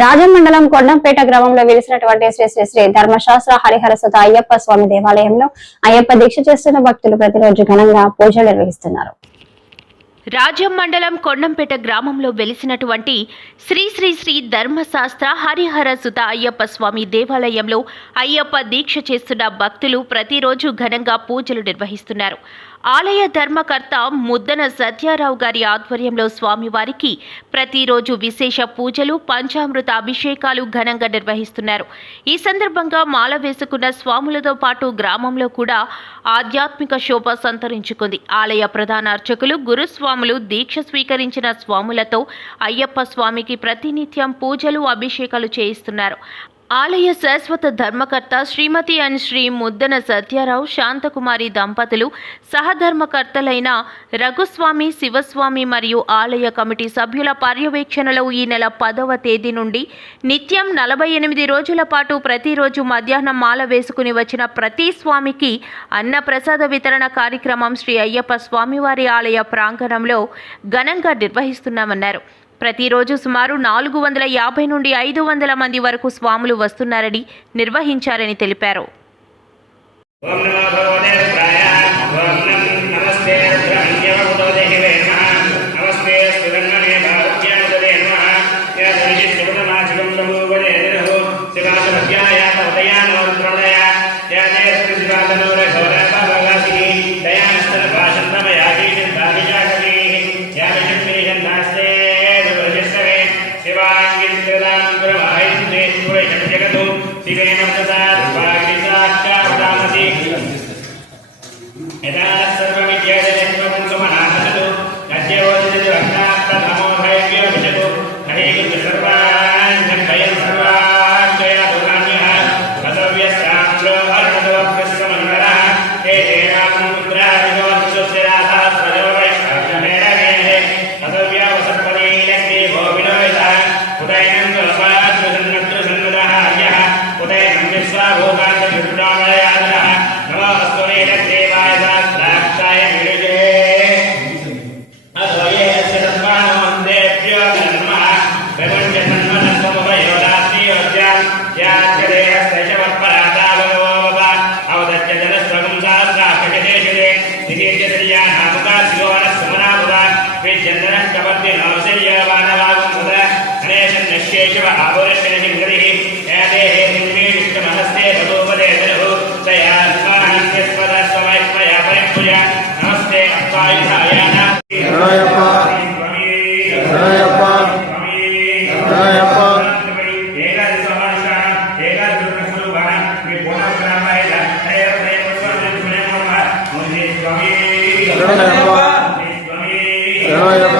రాజమండలం కొండంపేట గ్రామంలో వెలిసినటువంటి శ్రీ శ్రీ శ్రీ ధర్మశాస్త్ర హరిహర సుత అయ్యప్ప స్వామి దేవాలయంలో అయ్యప్ప దీక్ష చేస్తున్న భక్తులు ప్రతిరోజు ఘనంగా పూజలు నిర్వహిస్తున్నారు. రాజ్యం మండలం కొండంపేట గ్రామంలో వెలిసినటువంటి శ్రీ శ్రీ శ్రీ ధర్మశాస్త్ర హరిహర సుత అయ్యప్ప స్వామి దేవాలయంలో అయ్యప్ప దీక్ష చేస్తున్న భక్తులు ప్రతిరోజు ఘనంగా పూజలు నిర్వహిస్తున్నారు. ఆలయ ధర్మకర్త ముద్దన సత్యారావు గారి ఆధ్వర్యంలో స్వామివారికి ప్రతిరోజు విశేష పూజలు పంచామృత అభిషేకాలు ఘనంగా నిర్వహిస్తున్నారు. ఈ సందర్భంగా మాల వేసుకున్న స్వాములతో పాటు గ్రామంలో కూడా ఆధ్యాత్మిక శోభ సంతరించుకుంది. ఆలయ ప్రధాన అర్చకులు గురుస్వాములు దీక్ష స్వీకరించిన స్వాములతో అయ్యప్ప స్వామికి ప్రతినిత్యం పూజలు అభిషేకాలు చేయిస్తున్నారు. ఆలయ శాశ్వత ధర్మకర్త శ్రీమతి అండ్ శ్రీ ముద్దన సత్యారావు శాంతకుమారి దంపతులు సహధర్మకర్తలైన రఘుస్వామి శివస్వామి మరియు ఆలయ కమిటీ సభ్యుల పర్యవేక్షణలో ఈ నెల పదవ తేదీ నుండి నిత్యం నలభై ఎనిమిది రోజుల పాటు ప్రతిరోజు మధ్యాహ్నం మాల వేసుకుని వచ్చిన ప్రతి స్వామికి అన్నప్రసాద వితరణ కార్యక్రమం శ్రీ అయ్యప్ప స్వామివారి ఆలయ ప్రాంగణంలో ఘనంగా నిర్వహిస్తున్నామన్నారు. ప్రతిరోజు సుమారు నాలుగు వందల యాభై నుండి ఐదు వందల మంది వరకు స్వాములు వస్తున్నారని నిర్వహించారని తెలిపారు. ಈಗ ಏನಾಗ್ತದೆ సహస్రాకటేషదే నికేచర్యా నామకాస్యోన సమనాభవ విచందన కవర్తి నవశల్యవానవాగం సద గణేశం నశ్యేషవ ఆభురశన హింగరిః యాదేహే హింమే విష్ణుమహస్తే భగోపదే దరుః దయాత్మానస్యస్వదస్వమైత్మయ పరిపూయ నమస్తే అప్పాయుధాయాన శరణయ్యప్ప. శరణయ్యప్ప. Yeah.